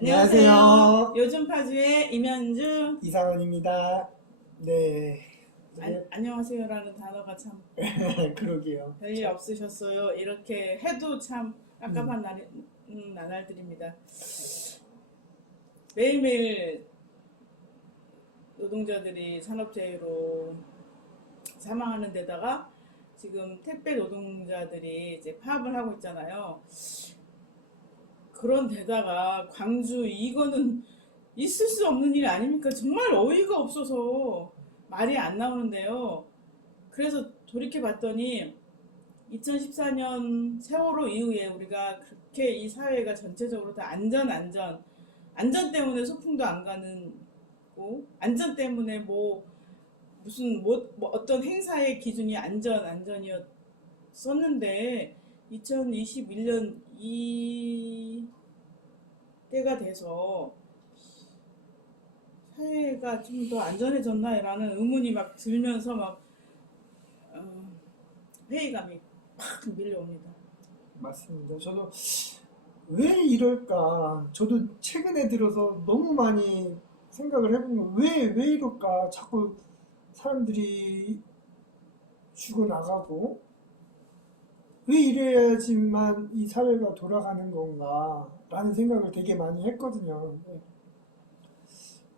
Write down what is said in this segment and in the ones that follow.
안녕하세요. 안녕하세요. 요즘 파주의 임현주. 이상원입니다. 네. 안녕하세요라는 단어가 참 그러게요. 별일 없으셨어요. 이렇게 해도 참 음, 깝깝한 나날들입니다. 매일매일 노동자들이 산업재해로 사망하는 데다가 지금 택배 노동자들이 이제 파업을 하고 있잖아요. 그런 데다가 광주, 이거는 있을 수 없는 일 아닙니까? 정말 어이가 없어서 말이 안 나오는데요. 그래서 돌이켜 봤더니 2014년 세월호 이후에 우리가 그렇게 이 사회가 전체적으로 다 안전 때문에 소풍도 안 가는 거, 안전 때문에 무슨 어떤 행사의 기준이 안전이었었는데 2021년 이 때가 돼서 사회가 좀 더 안전해졌나라는 의문이 막 들면서 막 회의감이 팍 밀려옵니다. 맞습니다. 저도 왜 이럴까? 저도 최근에 들어서 너무 많이 생각을 해보면 왜 이럴까? 자꾸 사람들이 죽어나가고 왜 이래야지만 이 사회가 돌아가는 건가? 라는 생각을 되게 많이 했거든요.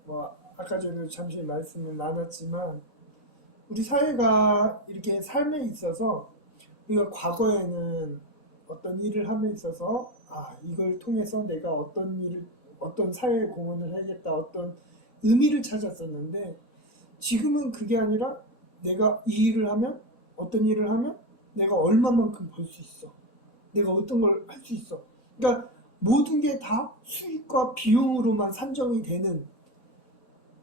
뭐 아까 전에 잠시 말씀을 나눴지만 우리 사회가 이렇게 삶에 있어서 우리가 과거에는 어떤 일을 함에 있어서 이걸 통해서 내가 어떤 사회에 공헌을 해야겠다 어떤 의미를 찾았었는데 지금은 그게 아니라 내가 이 일을 하면 어떤 일을 하면 내가 얼마만큼 벌 수 있어, 내가 어떤 걸 할 수 있어. 그러니까 모든 게 다 수익과 비용으로만 산정이 되는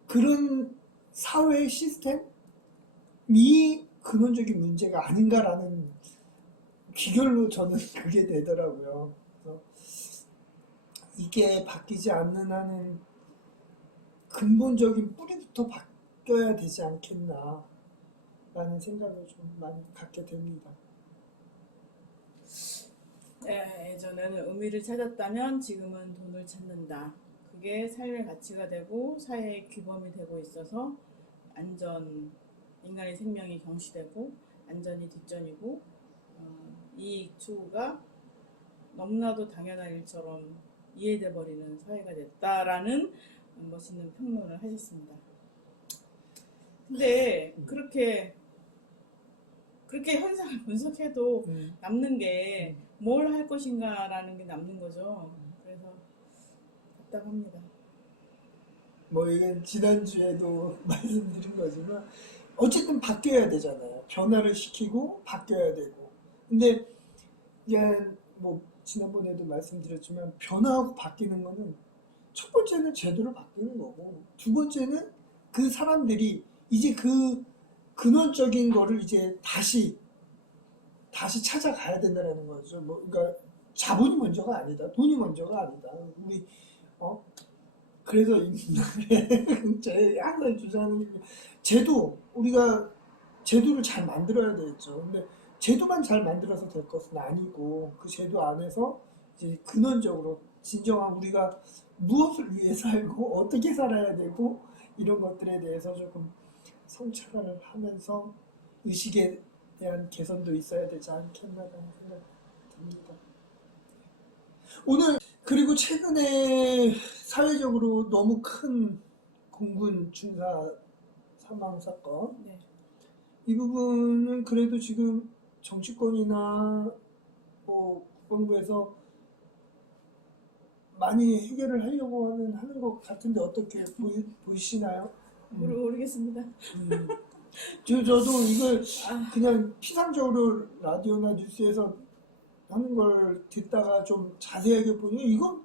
그런 사회 시스템이 근원적인 문제가 아닌가라는 귀결로 저는 그게 되더라고요. 그래서 이게 바뀌지 않는 한은 근본적인 뿌리부터 바뀌어야 되지 않겠나 라는 생각을 좀 많이 갖게 됩니다. 예전에는 의미를 찾았다면 지금은 돈을 찾는다. 그게 삶의 가치가 되고 사회의 규범이 되고 있어서 인간의 생명이 경시되고 안전이 뒷전이고 이익 추구가 너무나도 당연한 일처럼 이해돼 버리는 사회가 됐다라는 멋있는 평론을 하셨습니다. 근데 그렇게 현상을 분석해도 남는 게 뭘 할 것인가라는 게 남는 거죠. 그래서 답답합니다. 뭐 이건 지난주에도 말씀드린 거지만 어쨌든 바뀌어야 되잖아요. 변화를 시키고 바뀌어야 되고. 근데 이제 뭐 지난번에도 말씀드렸지만 변화하고 바뀌는 거는 첫 번째는 제도를 바꾸는 거고 두 번째는 그 사람들이 이제 그 근원적인 거를 이제 다시 찾아가야 된다는 거죠. 뭐 그러니까 자본이 먼저가 아니다. 돈이 먼저가 아니다. 우리 어 그래서 제 항상 주장하는 게 우리가 제도를 잘 만들어야 되겠죠. 근데 제도만 잘 만들어서 될 것은 아니고 그 제도 안에서 이제 근원적으로 진정한 우리가 무엇을 위해 살고 어떻게 살아야 되고 이런 것들에 대해서 조금 성찰을 하면서 의식에 대한 개선도 있어야 되지 않겠나라는 생각이 듭니다. 오늘 그리고 최근에 사회적으로 너무 큰 공군 중사 사망 사건 네. 이 부분은 그래도 지금 정치권이나 뭐 국방부에서 많이 해결을 하려고 하는 것 같은데 어떻게 보이시나요? 모르겠습니다. 저도 이걸 그냥 피상적으로 라디오나 뉴스에서 하는 걸 듣다가 좀 자세하게 보니 이건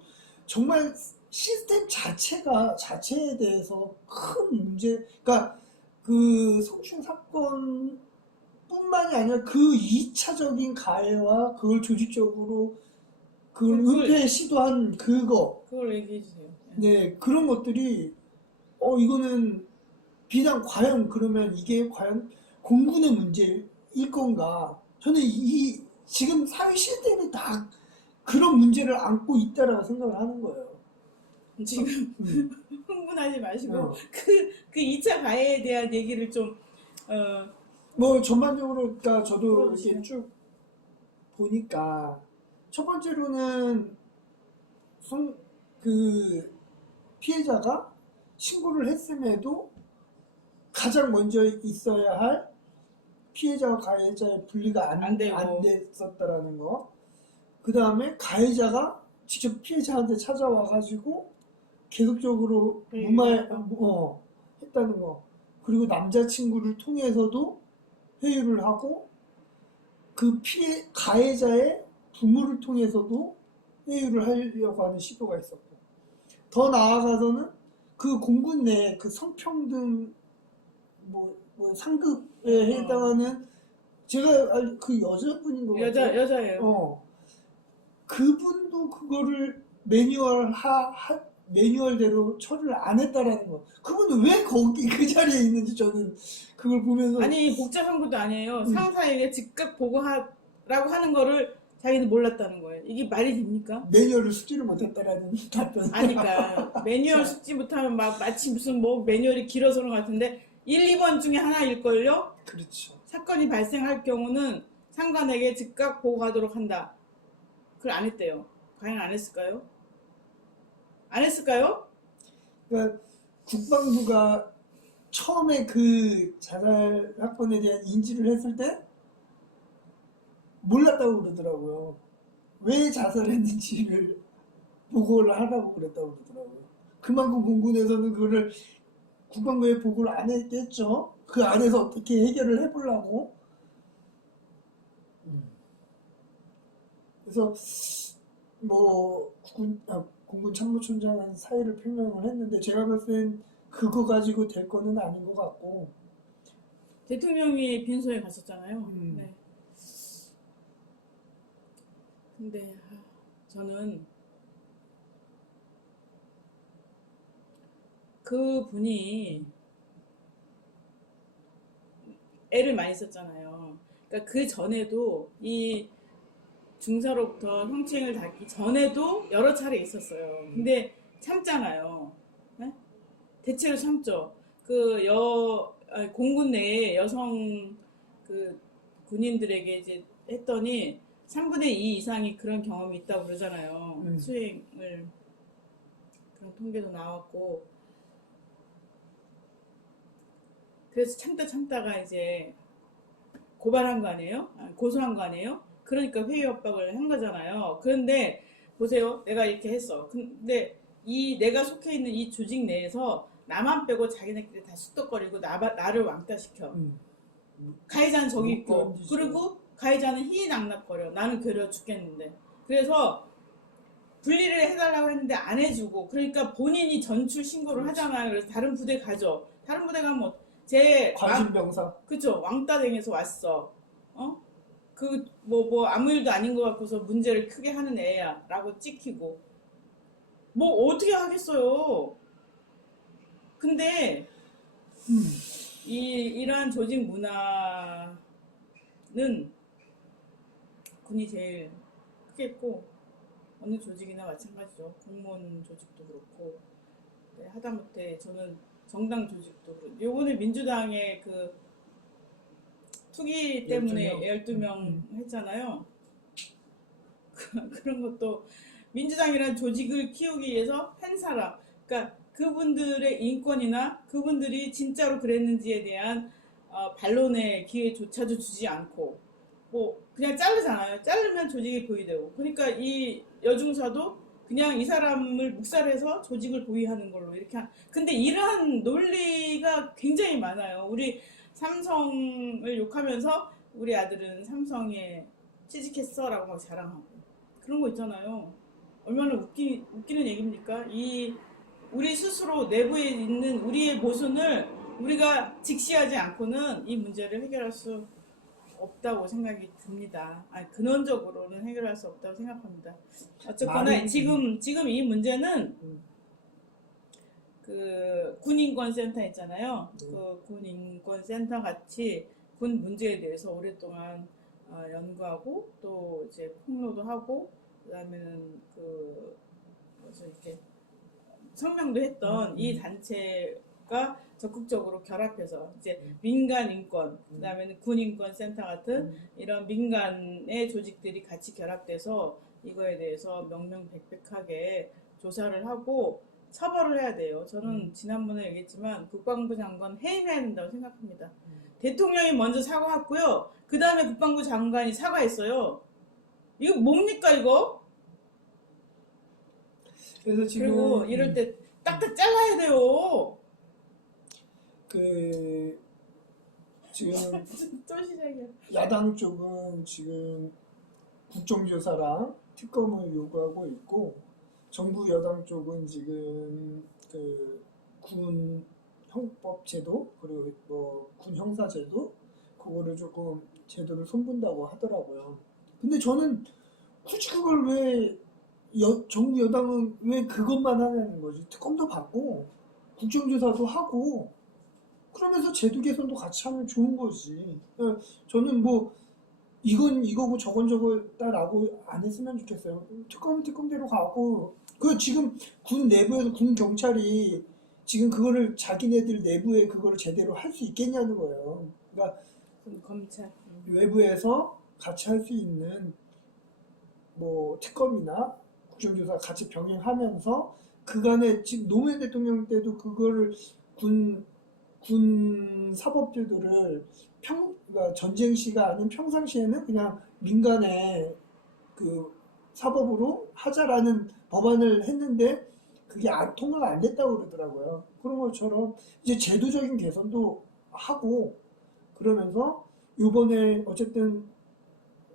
정말 시스템 자체에 대해서 큰 문제, 그러니까 그 성추행 사건뿐만이 아니라 그 2차적인 가해와 그걸 조직적으로 그걸 은폐 시도한 그걸 얘기해 주세요. 네, 그런 것들이 이거는 비단 과연 그러면 이게 과연 공군의 문제일 건가? 저는 지금 사회 시스템이 다 그런 문제를 안고 있다라고 생각을 하는 거예요. 지금 음. 흥분하지 마시고 어. 그 2차 가해에 대한 얘기를 좀 뭐 전반적으로 그러니까 저도 풀어주세요. 이렇게 쭉 보니까 첫 번째로는 그 피해자가 신고를 했음에도 가장 먼저 있어야 할 피해자와 가해자의 분리가 안 되고. 안 됐었다라는 거. 그 다음에 가해자가 직접 피해자한테 찾아와가지고 계속적으로 했다는 거. 그리고 남자친구를 통해서도 회유를 하고 그 가해자의 부모를 통해서도 회유를 하려고 하는 시도가 있었고, 더 나아가서는 그 공군 내에 그 성평등 뭐 상급에 해당하는, 제가 그 여자분인 것 같아요. 여자예요. 그분도 그거를 매뉴얼대로 처리를 안 했다라는 거. 그분은 왜 거기 그 자리에 있는지 저는 그걸 보면서 아니 복잡한 것도 아니에요. 상사에게 즉각 보고하라고 하는 거를 자기는 몰랐다는 거예요. 이게 말이 됩니까? 매뉴얼을 숙지를 못했다라는 답변. 아니까 매뉴얼 숙지 못하면 막 마치 무슨 뭐 매뉴얼이 길어서 그런 것 같은데 1, 2번 중에 하나일걸요? 그렇죠. 사건이 발생할 경우는 상관에게 즉각 보고하도록 한다. 그걸 안 했대요. 과연 안 했을까요? 안 했을까요? 그러니까 국방부가 처음에 그 자살 사건에 대한 인지를 했을 때 몰랐다고 그러더라고요. 왜 자살했는지를 보고를 하라고 그랬다고 그러더라고요. 그만큼 공군에서는 그거를 국방부에 보고를 안 했겠죠. 그 안에서 어떻게 해결을 해보려고. 그래서 뭐 공군 참모총장은 사의를 표명을 했는데, 제가 봤을 땐 그거 가지고 될 거는 아닌 것 같고. 대통령이 빈소에 갔었잖아요. 음. 네. 근데 저는 그 분이 애를 많이 썼잖아요. 그러니까 그 전에도 이 중사로부터 형체행을 닫기 전에도 여러 차례 있었어요. 근데 참잖아요. 네? 대체로 참죠. 공군 내에 여성 그 군인들에게 이제 했더니 3분의 2 이상이 그런 경험이 있다고 그러잖아요. 수행을 그런 통계도 나왔고. 그래서 참다가 이제 고발한 거 아니에요? 고소한 거 아니에요? 그러니까 회의 협박을 한 거잖아요. 그런데 보세요. 내가 이렇게 했어. 근데 이 내가 속해 있는 이 조직 내에서 나만 빼고 자기네끼리 다 수덕거리고 나를 왕따시켜. 가해자는 저기 있고, 그리고 가해자는 희낙낙거려. 나는 괴로워 죽겠는데. 그래서 분리를 해달라고 했는데 안 해주고, 그러니까 본인이 전출 신고를 하잖아요. 그래서 다른 부대 가죠. 다른 부대 가면 과신병사. 그쵸. 왕따댕에서 왔어. 아무 일도 아닌 것 같고서 문제를 크게 하는 애야. 라고 찍히고. 뭐, 어떻게 하겠어요. 근데, 이러한 조직 문화는 군이 제일 크겠고, 어느 조직이나 마찬가지죠. 공무원 조직도 그렇고, 네, 하다못해 저는 정당 조직도 그렇고, 요번에 민주당의 그 투기 때문에 12명 했잖아요. 그런 것도 민주당이라는 조직을 키우기 위해서 한 사람, 그러니까 그분들의 인권이나 그분들이 진짜로 그랬는지에 대한 반론의 기회조차도 주지 않고 뭐 그냥 자르잖아요. 자르면 조직이 보위되고, 그러니까 이 여중사도 그냥 이 사람을 묵살해서 조직을 보위하는 걸로 이렇게 근데 이러한 논리가 굉장히 많아요. 우리 삼성을 욕하면서 우리 아들은 삼성에 취직했어라고 막 자랑하고 그런 거 있잖아요. 얼마나 웃기는 얘기입니까? 우리 스스로 내부에 있는 우리의 모순을 우리가 직시하지 않고는 이 문제를 해결할 수 없다고 생각이 듭니다. 근원적으로는 해결할 수 없다고 생각합니다. 어쨌거나 지금 이 문제는 그 군인권센터 있잖아요. 그 군인권센터 같이 군 문제에 대해서 오랫동안 연구하고 또 이제 폭로도 하고, 그다음에는 이렇게 성명도 했던 이 단체가 적극적으로 결합해서 이제 음. 민간 인권, 그다음에는 군 인권 센터 같은 이런 민간의 조직들이 같이 결합돼서 이거에 대해서 명명백백하게 조사를 하고 처벌을 해야 돼요. 저는 지난번에 얘기했지만 국방부 장관 해임해야 된다고 생각합니다. 대통령이 먼저 사과했고요. 그 다음에 국방부 장관이 사과했어요. 이거 뭡니까 이거? 그래서 지금 그리고 이럴 때 딱딱 잘라야 돼요. 그 지금 또 시작이야. 야당 쪽은 지금 국정조사랑 특검을 요구하고 있고, 정부 여당 쪽은 지금 그 군 형법제도 그리고 뭐 군 형사제도 그거를 조금 제도를 손본다고 하더라고요. 근데 저는 굳이 그걸 왜 정부 여당은 왜 그것만 하냐는 거지. 특검도 받고 국정조사도 하고 그러면서 제도 개선도 같이 하면 좋은 거지. 저는 뭐 이건 이거고 저건 저거다라고 안 했으면 좋겠어요. 특검은 특검대로 가고, 그 지금 군 내부에서 군 경찰이 지금 그거를 자기네들 내부에 그거를 제대로 할 수 있겠냐는 거예요. 그러니까 검찰. 외부에서 같이 할 수 있는 뭐 특검이나 국정조사 같이 병행하면서 그간에 지금 노무현 대통령 때도 그거를 군 사법제도를 그러니까 전쟁 시가 아닌 평상시에는 그냥 민간의 그 사법으로 하자라는 법안을 했는데 그게 통과가 안 됐다고 그러더라고요. 그런 것처럼 이제 제도적인 개선도 하고 그러면서 요번에 어쨌든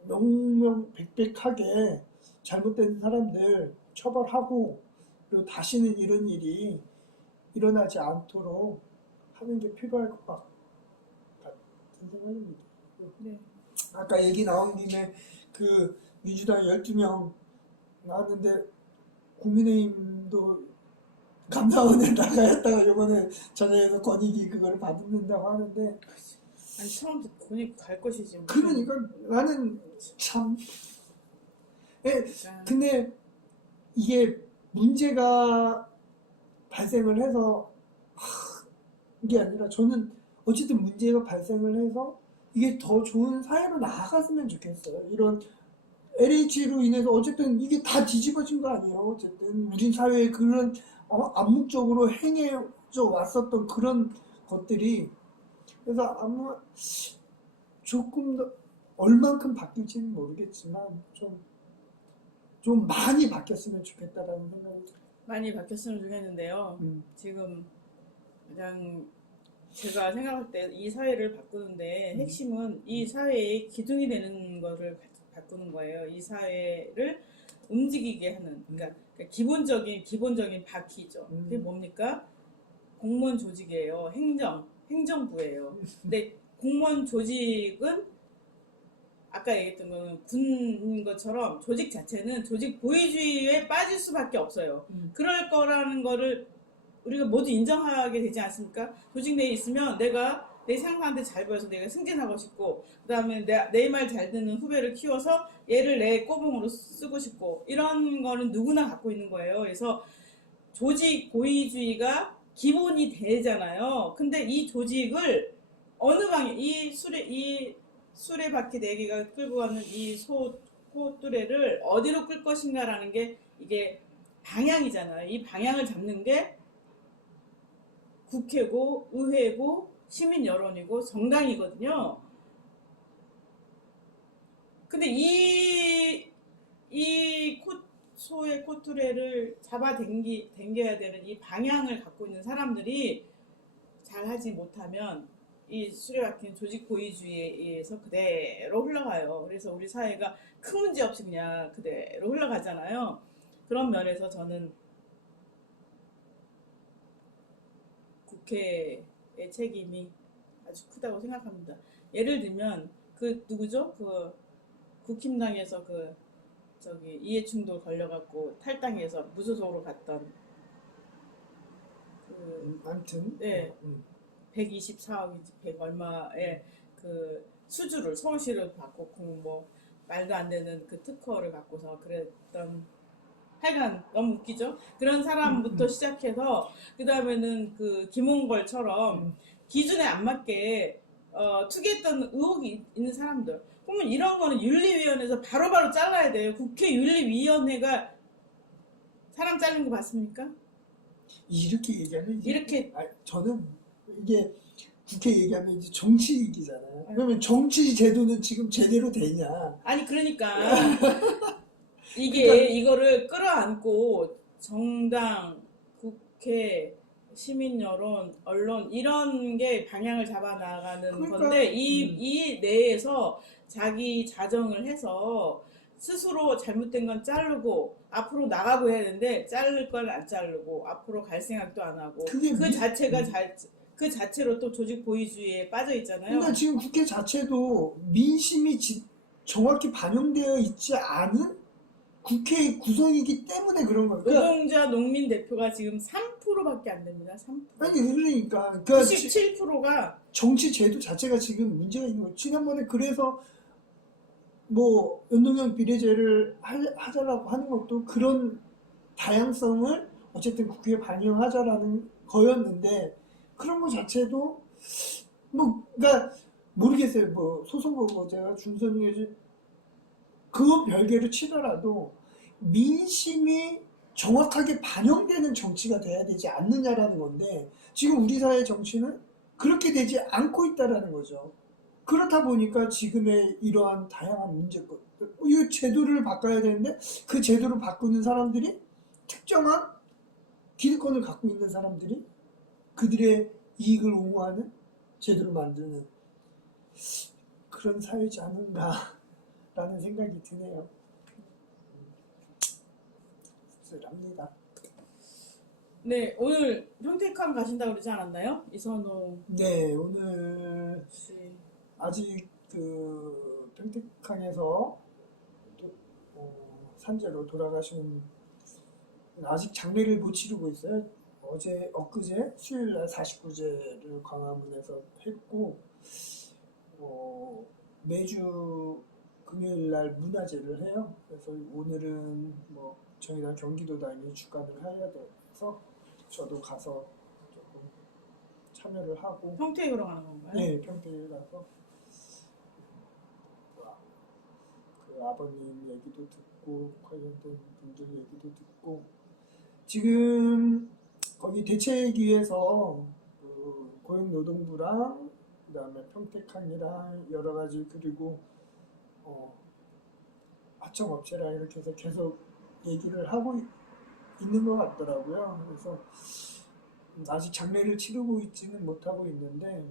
명명백백하게 잘못된 사람들 처벌하고 그리고 다시는 이런 일이 일어나지 않도록 하는 게 필요할 것 같은 생각입니다. 네. 아까 얘기 나온 김에 그 민주당 12명 나왔는데 국민의힘도 감사원에 나가였다가 이번에 전화해서 권익위 그거를 받는다고 하는데, 아니 처음부터 권익 갈 것이지. 무슨. 그러니까 나는 참 그러니까 근데 이게 문제가 발생을 해서 이게 아니라 저는 어쨌든 문제가 발생을 해서 이게 더 좋은 사회로 나아갔으면 좋겠어요. 이런 LH로 인해서 어쨌든 이게 다 뒤집어진 거 아니에요. 어쨌든 우리 사회에 그런 암묵적으로 행해져 왔었던 그런 것들이, 그래서 아마 조금 더 얼만큼 바뀔지는 모르겠지만 좀 많이 바뀌었으면 좋겠다라는 생각이 들어요. 많이 바뀌었으면 좋겠는데요. 지금 가장 제가 생각할 때 이 사회를 바꾸는데 핵심은 이 사회의 기둥이 되는 거를 바꾸는 거예요. 이 사회를 움직이게 하는, 그러니까 기본적인 바퀴죠. 그게 뭡니까? 공무원 조직이에요. 행정부예요. 근데 공무원 조직은 아까 얘기했던 거는 군인 것처럼 조직 자체는 조직 보위주의에 빠질 수밖에 없어요. 그럴 거라는 거를 우리가 모두 인정하게 되지 않습니까? 조직 내에 있으면 내가 내 상사한테 잘 보여서 내가 승진하고 싶고, 그 다음에 내 말 잘 듣는 후배를 키워서 얘를 내 꼬봉으로 쓰고 싶고, 이런 거는 누구나 갖고 있는 거예요. 그래서 조직 고위주의가 기본이 되잖아요. 근데 이 조직을 어느 방향, 이 수레바퀴 4개가 끌고 가는 이 소뚜레를 어디로 끌 것인가라는 게 이게 방향이잖아요. 이 방향을 잡는 게 국회고 의회고 시민 여론이고 정당이거든요. 근데 이 소의 코투레를 당겨야 되는 이 방향을 갖고 있는 사람들이 잘 하지 못하면 이 수레바퀴는 조직 고위주의에 의해서 그대로 흘러가요. 그래서 우리 사회가 큰 문제 없이 그냥 그대로 흘러가잖아요. 그런 면에서 저는 국회의 책임이 아주 크다고 생각합니다. 예를 들면 그 누구죠? 그 국힘당에서 이해충돌 걸려갖고 탈당해서 무소속으로 갔던 아무튼 네. 124억인지 100 얼마의 그 수주를 서울시를 받고 뭐 말도 안 되는 그 특허를 갖고서 그랬던 하여간 너무 웃기죠. 그런 사람부터 시작해서 그 다음에는 그 김홍걸처럼 기준에 안 맞게 투기했던 의혹이 있는 사람들. 그러면 이런 거는 윤리위원회에서 바로바로 잘라야 돼요. 국회 윤리위원회가 사람 자른 거 봤습니까? 이렇게 얘기하면 이렇게 저는 이게 국회 얘기하면 이제 정치 얘기잖아요. 그러면 정치 제도는 지금 제대로 되냐? 아니 그러니까 이게 그러니까 이거를 끌어안고 정당, 국회, 시민 여론, 언론 이런 게 방향을 잡아 나가는 그러니까, 건데 이 내에서 자기 자정을 해서 스스로 잘못된 건 자르고 앞으로 나가고 해야 되는데 자를 건 안 자르고 앞으로 갈 생각도 안 하고 그게 그 자체가 그 자체로 또 조직 보위주의에 빠져 있잖아요. 그러니까 지금 국회 자체도 민심이 정확히 반영되어 있지 않은 국회 구성이기 때문에 그런 거예요. 그러니까, 노동자 농민 대표가 지금 3%밖에 안 됩니다. 3%. 아니 그러니까 97%가 정치 제도 자체가 지금 문제가 있는 거예요. 지난번에 그래서 뭐 연동형 비례제를 하자라고 하는 것도 그런 다양성을 어쨌든 국회에 반영하자라는 거였는데 그런 거 자체도 뭐 그러니까 모르겠어요. 뭐 소선거구제가 준선이지 그거 별개로 치더라도 민심이 정확하게 반영되는 정치가 돼야 되지 않느냐라는 건데 지금 우리 사회 정치는 그렇게 되지 않고 있다라는 거죠. 그렇다 보니까 지금의 이러한 다양한 문제것들, 이 제도를 바꿔야 되는데 그 제도를 바꾸는 사람들이 특정한 기득권을 갖고 있는 사람들이 그들의 이익을 옹호하는 제도를 만드는 그런 사회지 않은가라는 생각이 드네요. 씁쓸합니다. 네, 오늘 평택항 가신다고 그러지 않았나요? 이선호 네, 오늘 씨. 아직 그 평택항에서 또, 산재로 돌아가신 아직 장례를 못 치르고 있어요. 엊그제 수요일날 49제를 광화문에서 했고 매주 금요일날 문화제를 해요. 그래서 오늘은 뭐 저희가 경기도당이 주관을 해야 돼서 저도 가서 조금 참여를 하고 평택으로 가는 건가요? 네, 평택에 가서 그 아버님 얘기도 듣고 관련된 분들 얘기도 듣고 지금 거기 대책위에서 그 고용노동부랑 그다음에 평택항이랑 여러 가지 그리고 하청업체랑 이렇게 해서 계속 얘기를 하고 있는 것 같더라고요. 그래서 아직 장례를 치르고 있지는 못하고 있는데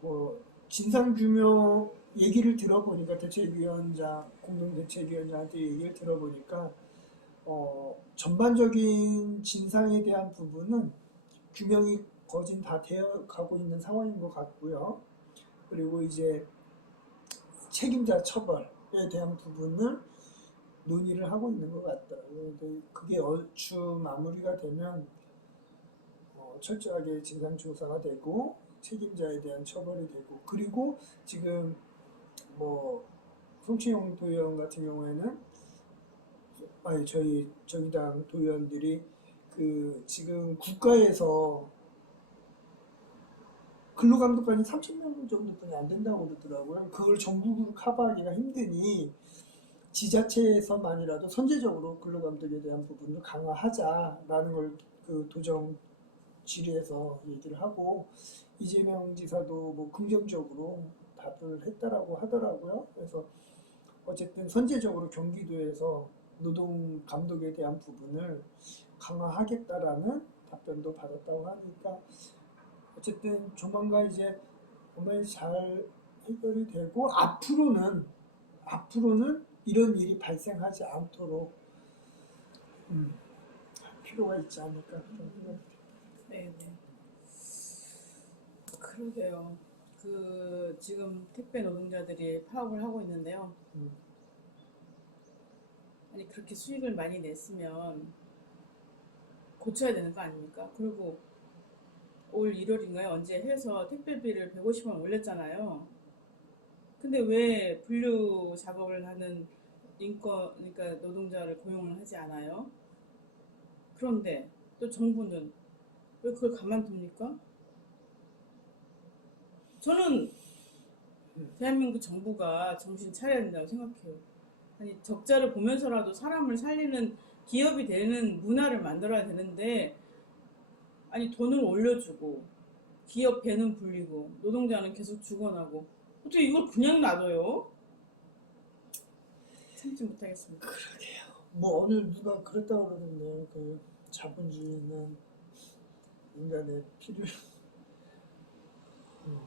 뭐 진상규명 얘기를 들어보니까 대책위원장 공동대책위원장한테 얘기를 들어보니까 전반적인 진상에 대한 부분은 규명이 거진 다 되어 가고 있는 상황인 것 같고요. 그리고 이제 책임자 처벌에 대한 부분을 논의를 하고 있는 것 같더라고요. 근데 그게 얼추 마무리가 되면 철저하게 진상조사가 되고 책임자에 대한 처벌이 되고 그리고 지금 뭐 송치용 도의원 같은 경우에는 저희 정의당 도의원들이 그 지금 국가에서 근로감독관이 3,000명 정도뿐이 안 된다고 그러더라고요. 그걸 전국으로 커버하기가 힘드니 지자체에서만이라도 선제적으로 근로감독에 대한 부분을 강화하자라는 걸 그 도정 질의에서 얘기를 하고 이재명 지사도 뭐 긍정적으로 답을 했다라고 하더라고요. 그래서 어쨌든 선제적으로 경기도에서 노동 감독에 대한 부분을 강화하겠다라는 답변도 받았다고 하니까 어쨌든 조만간 이제 정말 잘 해결이 되고 앞으로는 이런 일이 발생하지 않도록 할 필요가 있지 않을까 그런 생각이 듭니다. 네. 그러게요. 그 지금 택배 노동자들이 파업을 하고 있는데요. 아니 그렇게 수익을 많이 냈으면 고쳐야 되는 거 아닙니까? 그리고 올 1월인가요? 언제 해서 택배비를 150원 올렸잖아요. 근데 왜 분류 작업을 하는 인권, 그러니까 노동자를 고용을 하지 않아요. 그런데 또 정부는 왜 그걸 가만둡니까? 저는 대한민국 정부가 정신 차려야 된다고 생각해요. 아니, 적자를 보면서라도 사람을 살리는 기업이 되는 문화를 만들어야 되는데, 아니, 돈을 올려주고, 기업 배는 불리고, 노동자는 계속 죽어나고, 어떻게 이걸 그냥 놔둬요? 참지 못하겠습니다. 그러게요. 뭐 오늘 누가 그랬다고 그러던데 그 자본주의는 인간의 피를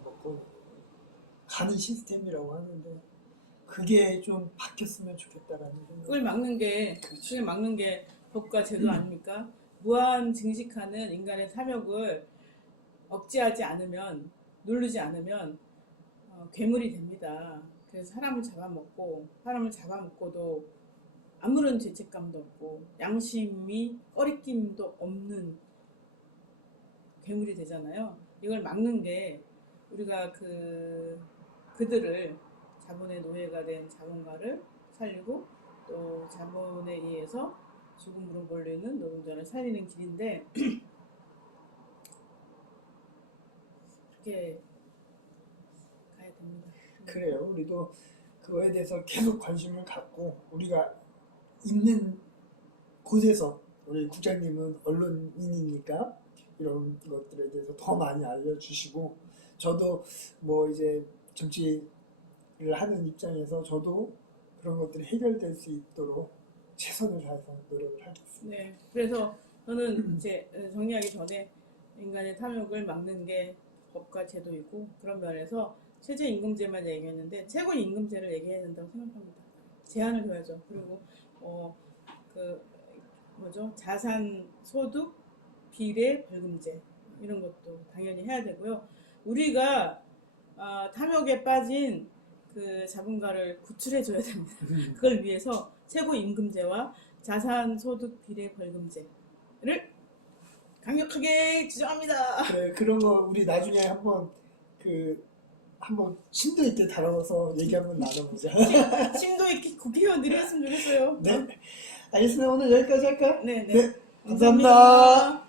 먹고 가는 시스템이라고 하는데 그게 좀 바뀌었으면 좋겠다라는 생각. 그걸 막는 게, 그렇지. 그걸 막는 게 법과 제도 아닙니까? 무한 증식하는 인간의 탐욕을 억제하지 않으면, 누르지 않으면 괴물이 됩니다. 그래서 사람을 잡아먹고도 아무런 죄책감도 없고 양심이 꺼리낌도 없는 괴물이 되잖아요. 이걸 막는 게 우리가 그들을 자본의 노예가 된 자본가를 살리고 또 자본에 의해서 죽음으로 몰리는 노동자를 살리는 길인데 그렇게 가야 됩니다. 그래요. 우리도 그거에 대해서 계속 관심을 갖고 우리가 있는 곳에서 우리 국장님은 언론인이니까 이런 것들에 대해서 더 많이 알려주시고 저도 뭐 이제 정치를 하는 입장에서 저도 그런 것들이 해결될 수 있도록 최선을 다해서 노력을 하겠습니다. 네, 그래서 저는 이제 정리하기 전에 인간의 탐욕을 막는 게 법과 제도이고 그런 면에서 최저임금제만 얘기했는데 최고임금제를 얘기해야 된다고 생각합니다. 제한을 둬야죠. 그리고 자산소득 비례 벌금제 이런 것도 당연히 해야 되고요. 우리가 탐욕에 빠진 그 자본가를 구출해줘야 됩니다. 그걸 위해서 최고임금제와 자산소득 비례 벌금제를 강력하게 주장합니다. 그래, 그런 거 우리 나중에 한번 심도 있게 다뤄서 얘기 한번 나눠보자. 심도 있게 국회의원들이 했으면 좋겠어요. 네, 알겠습니다. 오늘 여기까지 할까요? 네, 네. 네, 감사합니다.